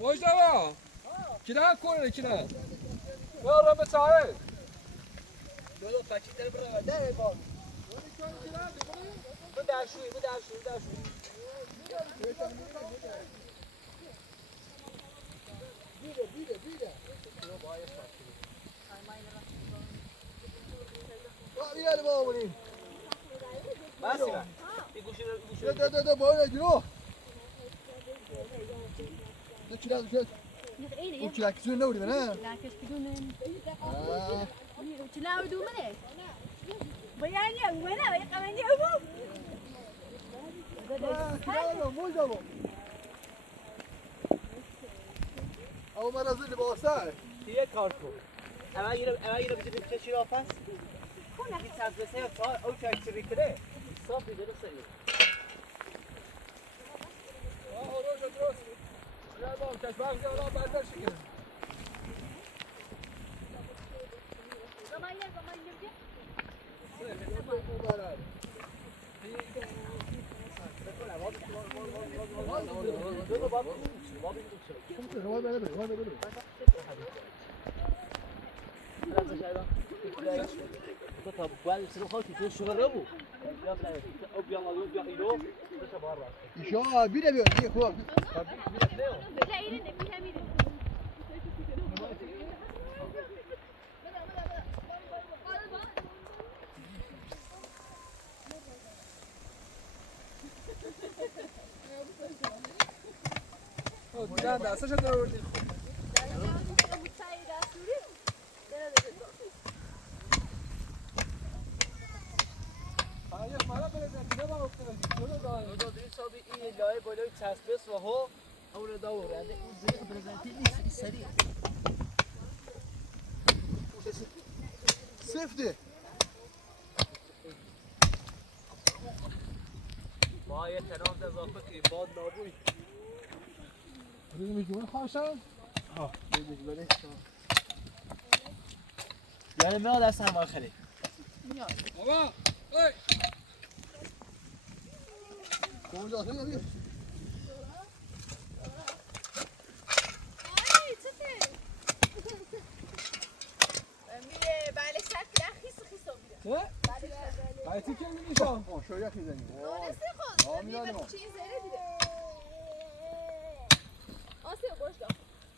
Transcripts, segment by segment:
مجتبی کلا کنه کلا برو به ساحل دو پاچی در برای در بام بداشوی بیده بیاد بامونیم باسی ده بالا جلو ده چرا چرا کسی نوری نه لكن بدون تلاوي دومنه بياني وانا يقمني ابو مو او مرا زل باسه یه کار کن اول بزنیم که چی را پس کنه که ساز بسه تا او چه چی کنه صافی درسته روز درست یا بام کشباق جولا برداشت کنه طب بعد يصيروا خالتي تمشوا جربوا يلا يا بينا بينا هو نه دستش در آوردی این لایه بالای چسبس و ها اون داورنده اون زیرا برزنتی نیست سریع سفته با یه تناب اضافه کنیم باد نابوی ببین میگم خواهشم یعنی میاد از سرمال خیلی بابا ای کجا هستی یاری قایتی که میگیشم شوریت میزنیم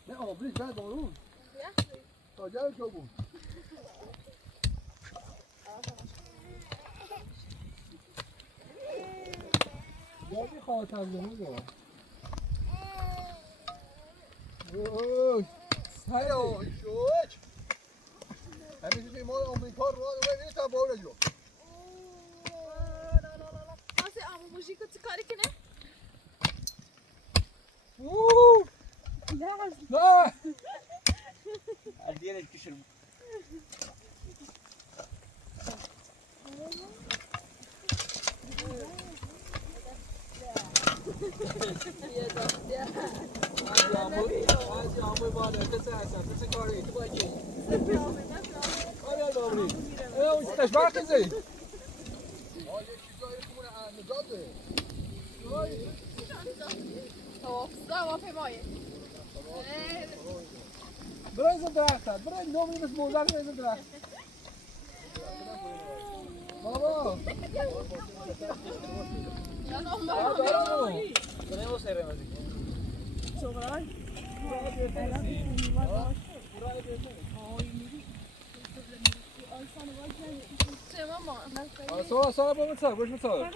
نه آقا بریز بعد بارون تا جای تو بود یادی خواهتم نمیدونم هلو شوچ همین چیزی مال آمریکا رو ببینید تا باور جلو موزیکو چیکاری کنه؟ نه الديان الكشر از عموی بالا کسی هستم کسی کاری تو باید چی؟ آره دامری اون کشباق کسی؟ یه چیزایی خونه نجاته برای این درخت هست برای نومی مثل موزر برای این درخت بابا tenemos cerremos سوال برو مثال گوش مثال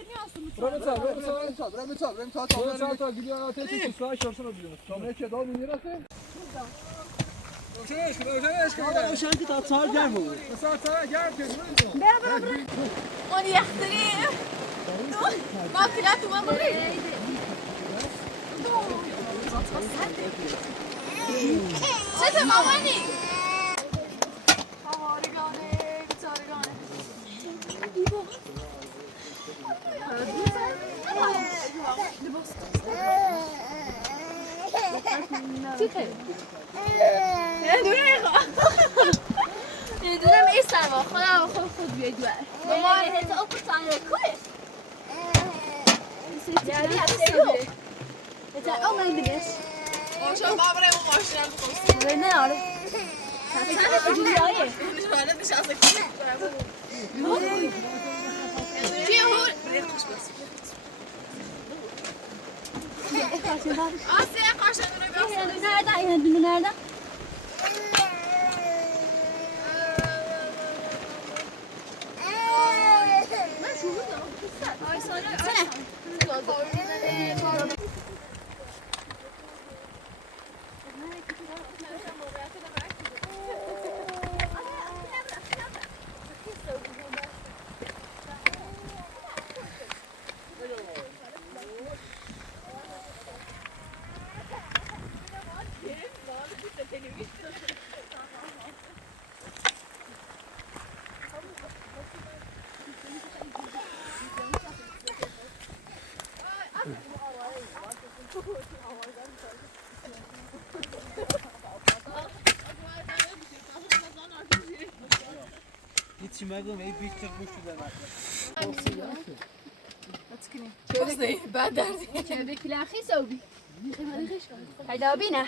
برو مثال تا گیری آنها تیسی سوال شرشن رو بیرون شامله چه دار میرسه؟ روشن که تا سال گرم بود مثال سال گرم که برو اون یختری ما پیلاتو ما بری چه مامانی آوارگانه بیچارگانه چی خیلی؟ میدونم ایستم با خودم خود بیاید بر مامان هزا او پتانه کوه یعنی هسته رو هزا او من بگش شما برای اون ماشین هم بکنید نه آره چند جوریایه نشانه نشاسته چیه هول ریختش بس آسیه قاشق رو بیاست nereden yine dünü nereden Ay sonra sene. هیچی مگم ای بیشتر گوش دادم. Wat nee, ben daar niet. Ik heb een laagje zo. Hij daar binnen.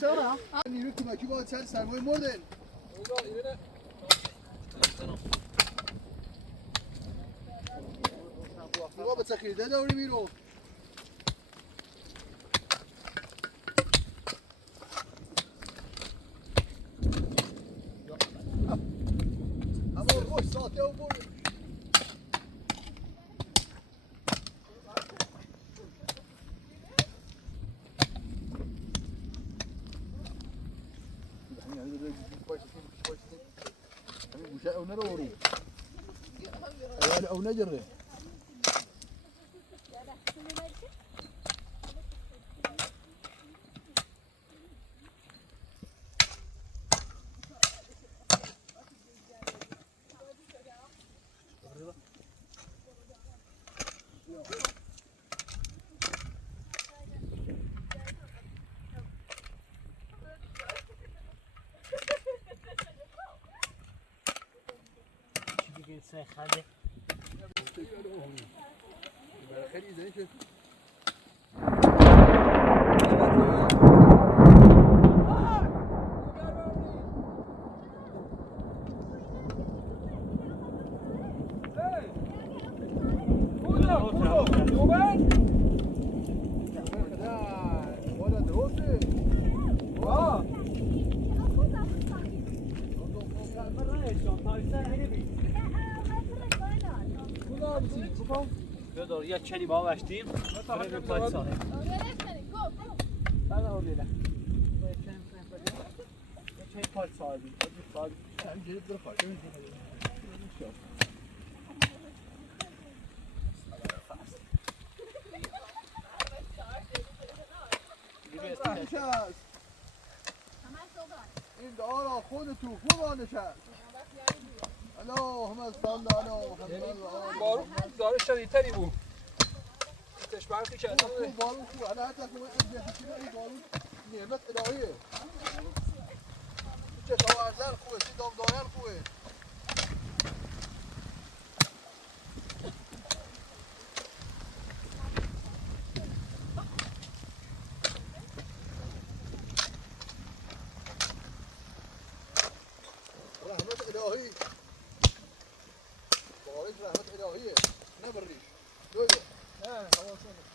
Zo dan. نیروی کمکی با چند سرمایه مردن ما به تخیرده دوری بیرون همون روش ساعته و برد او نروري او نجري خاله خیلی زنی که بیادار یک چنی با وشتیم بریم پایت ساله بعد آور بیده یک چنی پایت ساله جدید برو خواهد این دارا خود تو خوب نشست اللهم صل علی محمد بارون داره شدیدتری بود تش برقی کردن بارون خوب الان حتی که این بارون نعمت الهیه چه شاورزن خوبه چه دامدارن خوبه رحمت الهی بارش رحمت الهیه نبریش دویده نه حواسونه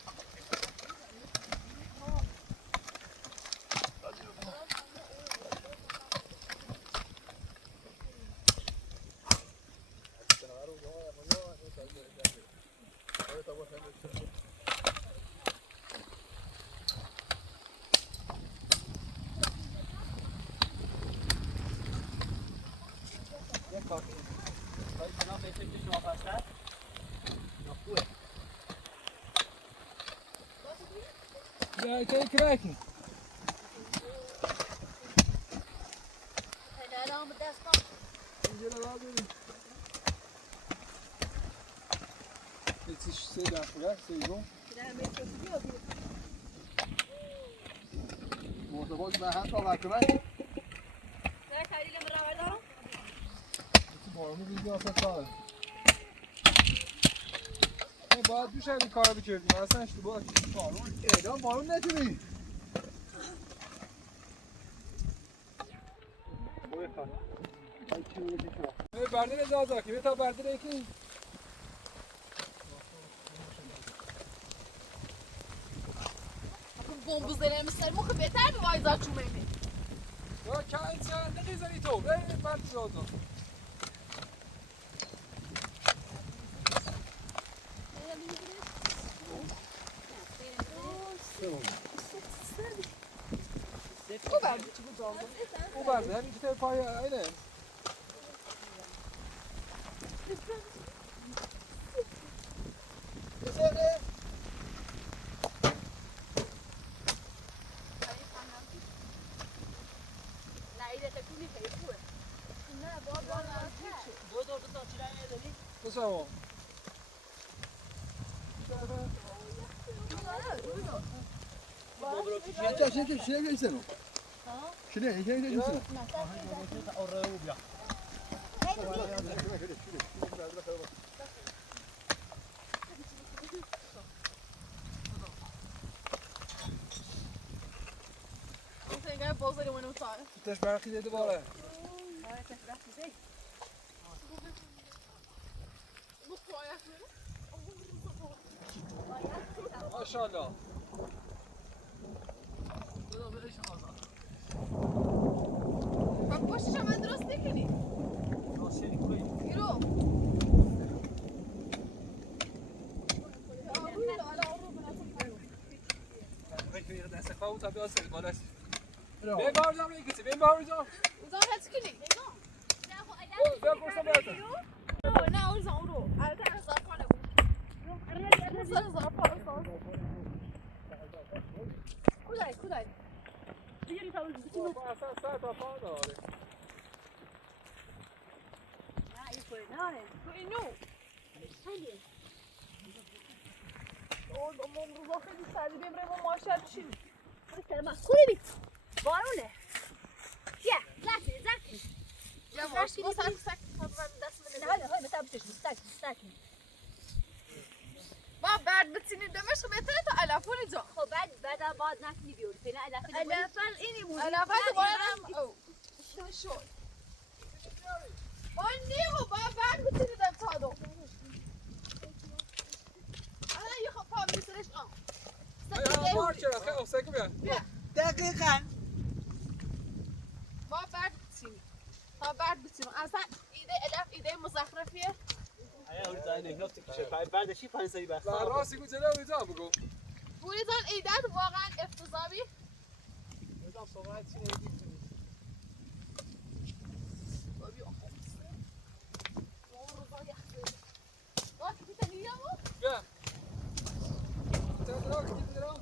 Ja, kijk kijken. Dit is zeker gerecht, zeker. مرتبط به هم تا وقتمه بارونو بیدی آسان کار باید دوش این کار بکردیم اصلا اشتباه بارون نتونی کار بردن اجازه که تا بردن یکی Bombuzlarımız sarı mı beter mi vay çumeni? یا کنسه نمیزنی تو به من جوزو او برده همین که پای اینه بسامو شنو يسنو شنو يسنو تش برخی دیده باله ماشاءالله Bak boş şaman درست نکنی. یورو. بیم باورجام میگیسی بیم باورجام Uzan kaç kili? بیا kursa برده نه اورزان اورو. البته هزار پانه بود. هزار پانه ساز. کدای. بیاری تا اون بچینو. اصلا سر تا پا داره نه تو اینو. اون روزا خیلی سردی ببره ما ماشر چی؟ کوری بارونه. یا زاکی. یا واش کی ساک دست من. های مثلا بتش ساکی. ما بعد بتینی دمش بهتره تا علافون جا. خب بعد نکنی بیاری فعلا علافن اینی بود. علافن دوباره او. شو. ما نیمو بعد بتینی دم تادو. الان یه خب پا میسرش بار چرا خیلی افسه که بیا دقیقاً ما بعد بتینیم اصلا ایده مزخرفیه ایا اون زاین نفت کشه بعد چی فانسی بس راستی کو جلو ایجا بگو پوریزان ایده‌ات واقعا افتضاحی نظام صحبت چی نمی‌کنی بیا تدراک تدراک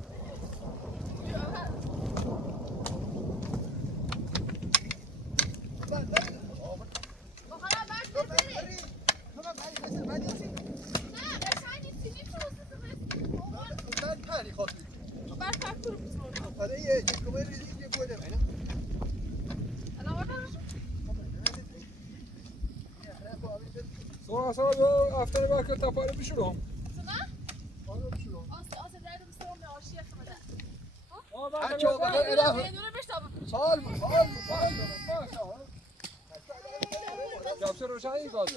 sonra bu haftanın bakı taparı bir şunu. Yapsa roşan iyi kaldı.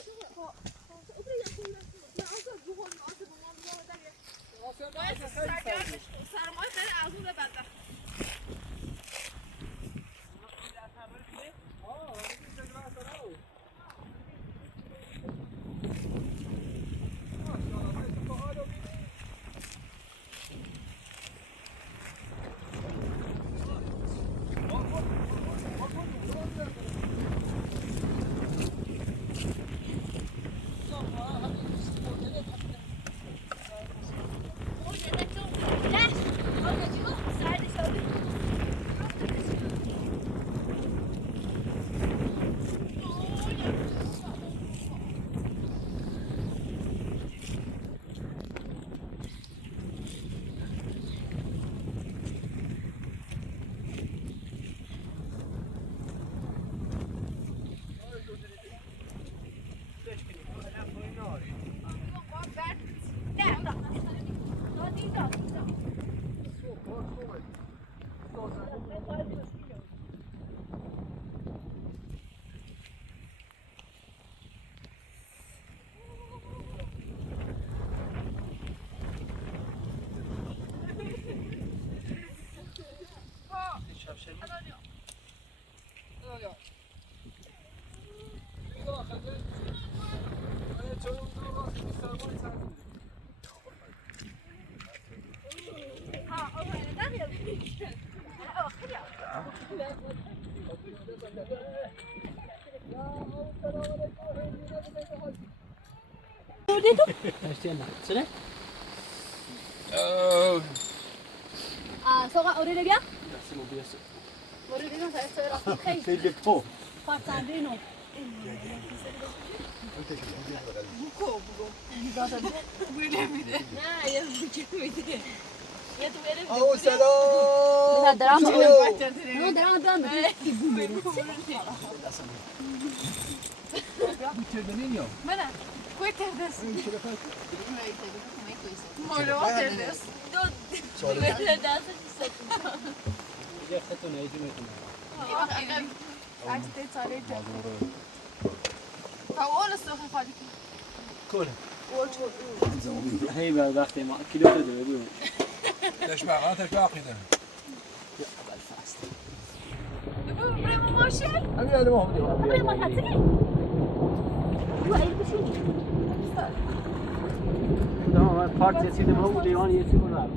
Dash تو؟ چرا؟ سوقا اوری بیا دستمو بیاسه اوری بیا تا خیلی خیلی پو پارتاندینو نه یه میده یه تو بره او سلام نه درام چلو. نه درام منم کوی تردست مولو تردست یه خطو نیدی میتونم عکس ساله تا اول استخوان خالی کل اول چود هی به وقتی ما کیلو بده بگو تشبع خیده بريمو مارشال همین الان ما هم بریم ما تاکسی رو ای بشینی تمام پارت رسیدم هم دیوان یه چی کنم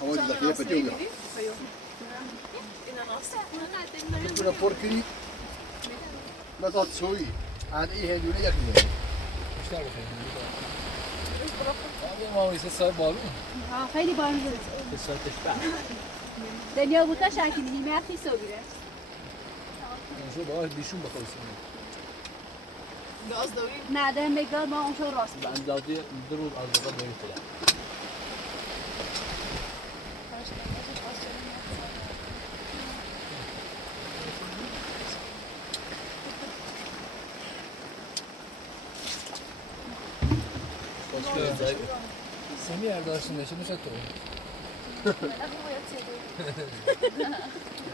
Oggi da che facevo? Una porcheria. ما تسوي عن ايه هدول يا اخي بیشتر بخیر ما واسه صاحب بالو خیلی بارون زد حساتش بعد دنیا بوتا شکی نیمه اخی سوگیره شو باید بیشون بخوریم گاز دوری نه ده مقدار ما اونجا راست به اندازه درو از بعد داریم فعلا سمی ارداشتن نشه تو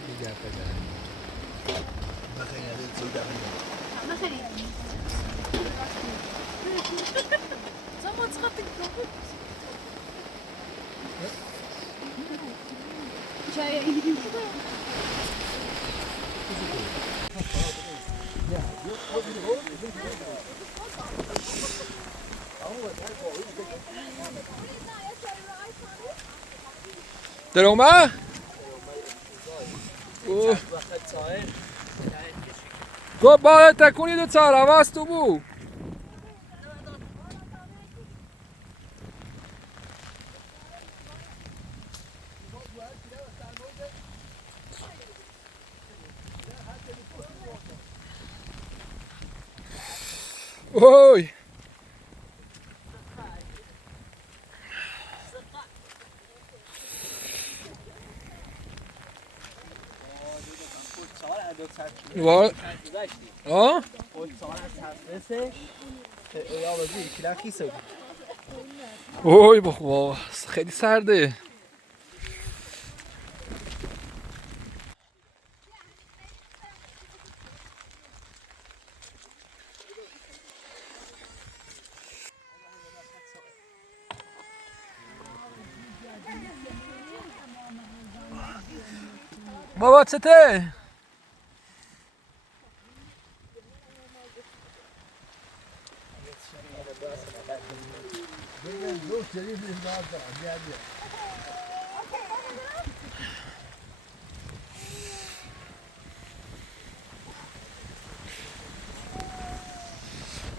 دیگر پدر مثلا زمان تخطي جای این دیدیم در اومد؟ گفت باید تکونی دو چهار حواست تو بو اوی وای ها اوی بابا خیلی سرده بابا چته؟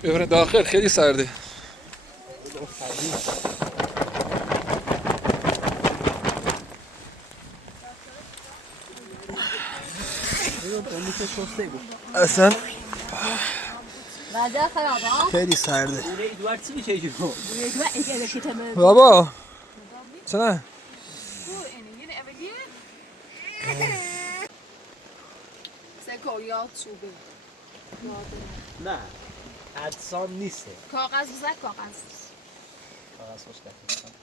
ببره داخل خیلی سرده اصلا وضع خراب ها؟ خیلی سرده. اونه ایدوارد چی میشه جو؟ اگه کتمه بابا چنه؟ سکو یاد چوبه نه ادسان نیسته. کاغذ بزن کاغذ کاغذ خوش کردیم.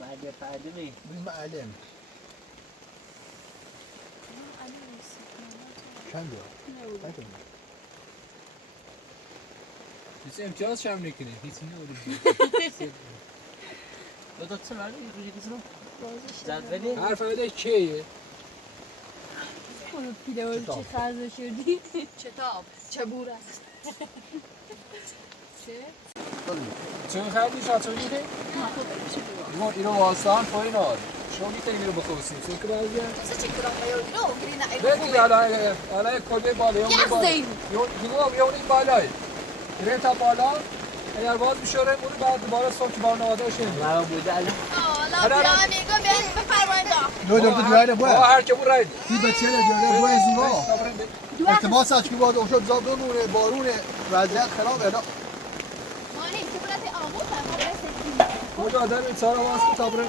مرد پردمی. معلم. چنده؟ هیچ امتیاز شم نکنی هیچ نمیدونی دو چه مردی روی کسی جدولی؟ حرف هده کیه؟ خود پیله‌ها چی خرزه شدی؟ کتاب چه بور است چه؟ چون خیلی شاد شدی که؟ ما اینو واسطان پایین آد شما میتونی میرو بخواسیم چون که بعضی تو چه کلام میاد گیری نه بگو الان کلبه بالا یا اون بالا یا اون بالای گیریم تا بالا اگر باز میشوره اون بعد دوباره صبح که بار نواده باشه مرا بوده الان. حالا بیا میگم بیاین بفرمایید دو دو دیواره با بوه. هر که بود راید این بچه دیواره بوه زیبا. احتماس هست که باید افتاد زابدونه بارونه وضعیت خرابه نه. مانی که بلد آموز کجا آدم این چهار آواز که تابره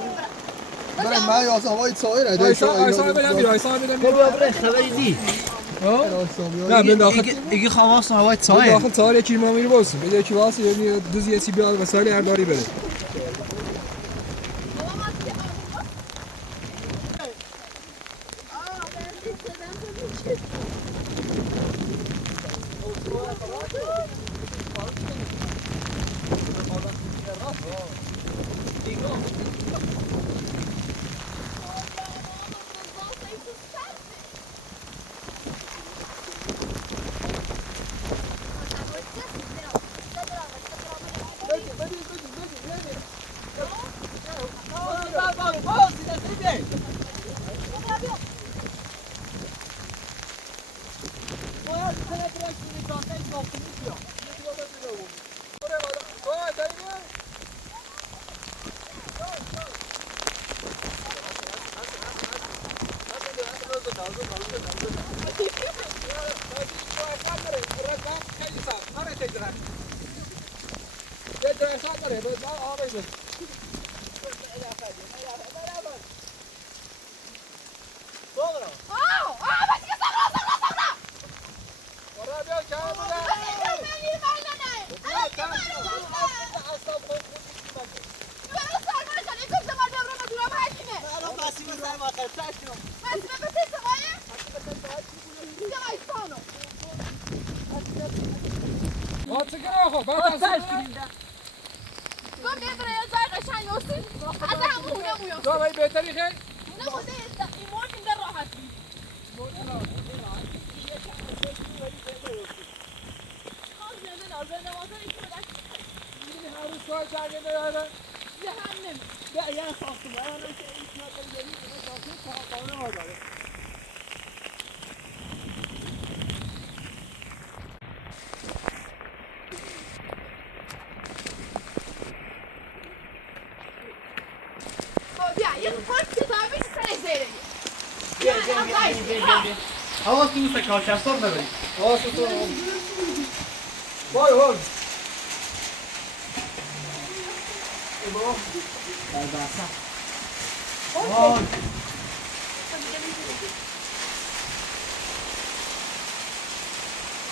من یازم هایی سایر هده ایسا بدم بیرو ایسا بدم بیرو بابا خبری دی. نه بین داخل ایگه خواست هوای بین تای. داخل تار یکی ما میری باسیم بده یکی واسه یه دوز یه سی بیاد وسایل هر داری بره هوا تو دوست کارشستان ببرید. آه تو وای وای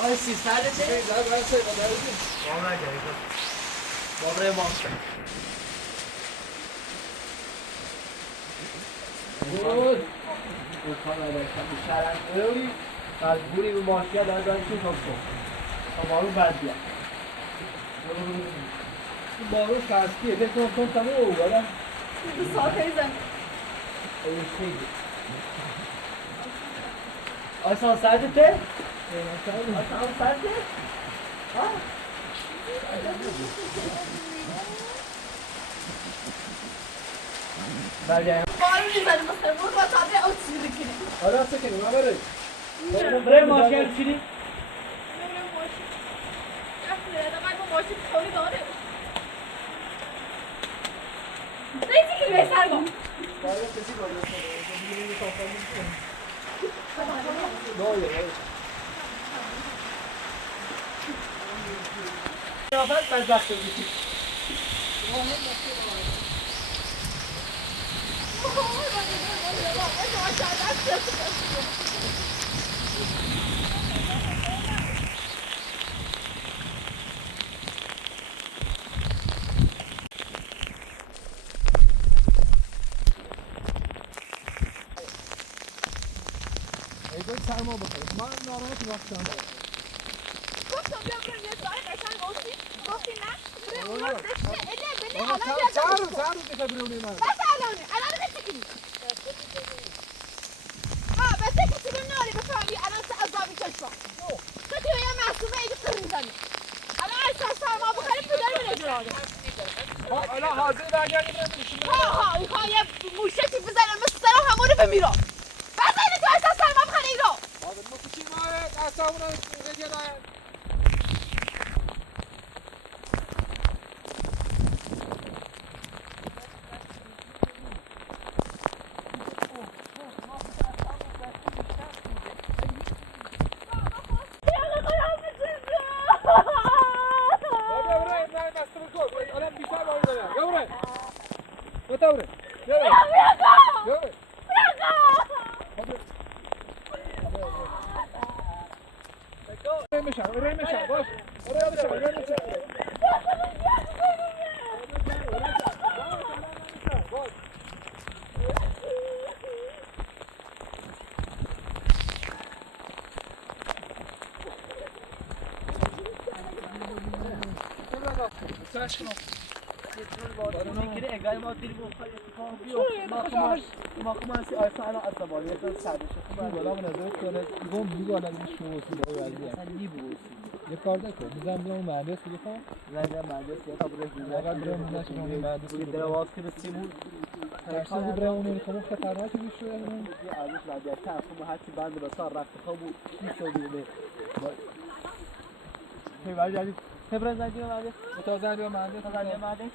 آی سی ساله چه؟ بابا نگرید. بابا ما. اون کانادا شرم از بوری به ماشیا داره داره چی کن بارون بعد بیاد این بارون خستیه فکر کنم تمام اومدم تو ساعت زن این خیلی آسان سرده؟ آسان سرده؟ بارون میزنه مثلا بود با تابه اوت سیری کنی آره اصلا کنیم بره برای ماشیا چی؟ نمیرم ماشین اصلا با ماشین خوری داره نیتی که به سر با آفت بدبخت بودی. ایگون سرما بخوره من ناراحت وقتم گفتم بیا بریم یه ساعت قشنگ گفتی نه بریم اون رو داشته بله آقا الان بیاد سر رو که برونی من بس الان بسکنی بس کسی رو ناری بفهمی الان چه عذابی چشم تو که یه معصومه ایدی قر میزنی الان اصلا سرما بخوره پودر میره جراده الان حاضر برگردیم بریم ها یه موشکی بزنم مثل سرم همونه بمیرم بزنی تو اصلا سرما بخوره ای رو حاضر ما کچی ماه اصلا اونا نگه ناید یه کار دکو میزن برام مهندس بگم زنده مهندس یا تا برای واقعا برام نشه اون مهندس دیگه در واقع که سیمون ترسو برام اون کمو خطرناکی میشه اون یه عادت بعد تا خب هرچی بند به سر رفت خب چی شده به هی بعد یعنی خبر زدی مهندس تا زنی مهندس زنده مهندس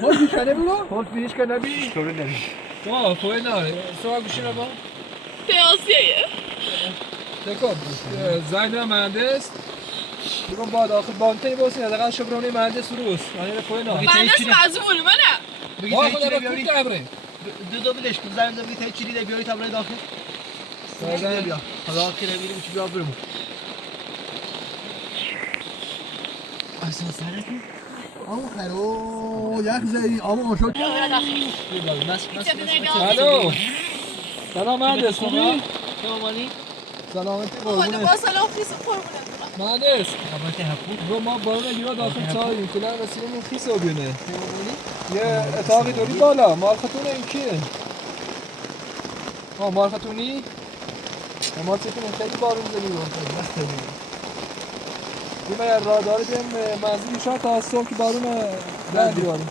خود بیشکنه برو؟ خود بیشکنه نبی؟ طوری نبی خوی نه سوال گوشی نبا؟ پیاسیه دکو زنی مهندس بگم بعد آخر بانتنی باسین دقیقا شبرونی مهندس روز آنی خوی نه مهندس مزمول منه ما خود با کوک دبره دو بدش کن زنده بگی تا چیلی ده بیاری تمرین داخل زنده بیا حالا که نمیریم چی بیا بریم اصلا سرکی اما خیرو یک زی اما شد الو سلام مهندس خوبی؟ سلامانی سلامتی خدا قربونه با سلام خیس قربونت برم مهندس خبرت هفت رو ما بارون گیرا داخل چای کلا رسیدیم خیس آبیونه یه اتاقی داری بالا مارختونه این کیه؟ مارختونی؟ ما چکنیم خیلی بارون زدی رو بیمه یه راه داره بیم منزلی شاید تا صبح که بارون در بیاریم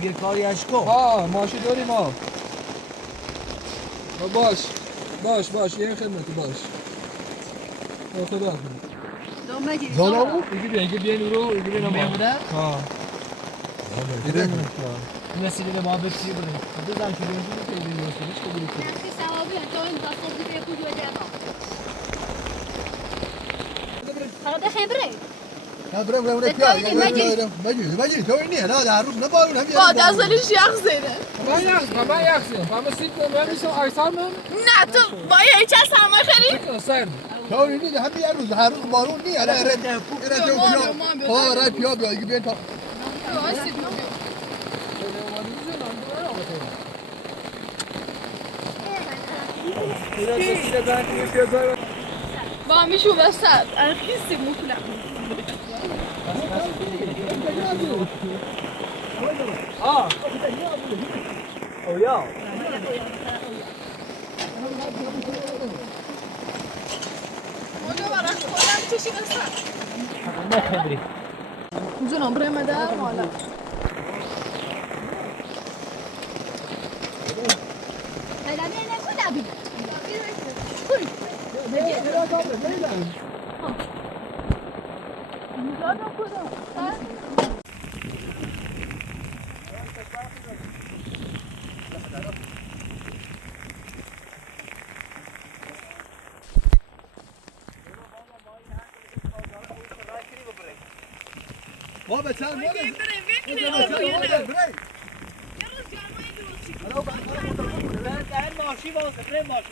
بیر کاری اشکو ماشی داریم ما باش یه خدمتی باش خدا زالامو ایگه بیا نورو ایگه بیا نما نسیلی به ما بپسی بریم بزن که بیرون که بیرون که بیرون نه برم مجید تو اینی نه در روز نبارون همین با دستالش یخ زیده من یخزیم همه سیک من میشم اکثر من نه تو با یه چه سرمایه خیلی سر تو اینی همین یه روز هر روز بارون نی الان رای پیا بیا بیان تا با همیشو بسد خیسی مطلق اویا موجو براش خودم چشی بسد نه خبری جونم بریم ده مالا ما به چند بریم در ماشی واسه بریم ماشی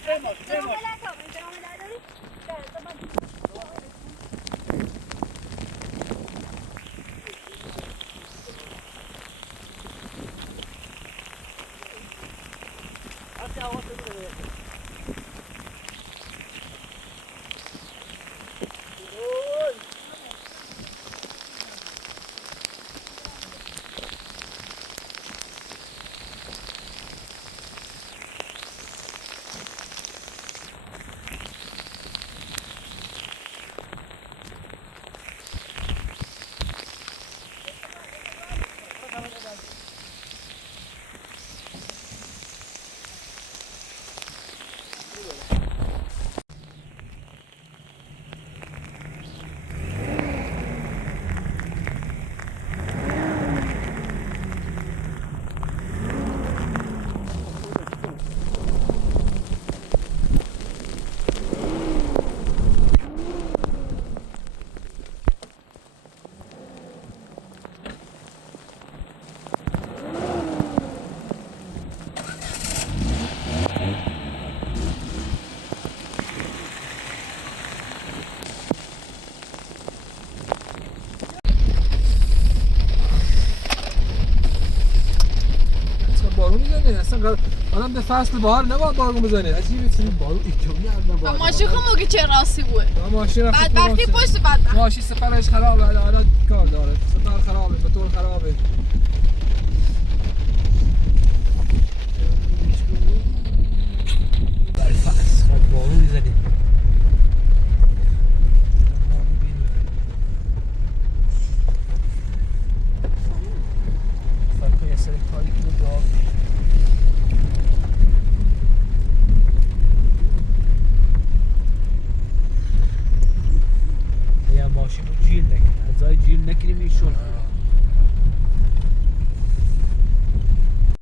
بارون میزنه اصلا آدم به فصل بهار نباید بارون بزنه عجیبه چیزی بارون ایتالیا هم ماشی خود موگه چه راستی بود ماشین بدبختی پشت بدبخت ماشین سپرش خرابه حالا کار داره سپر خرابه موتور خرابه برای فصل خب بارون میزنه فرقه اصلا کاری که بود ماشین رو جیل نکنه از جای جیل نکنیم ایشون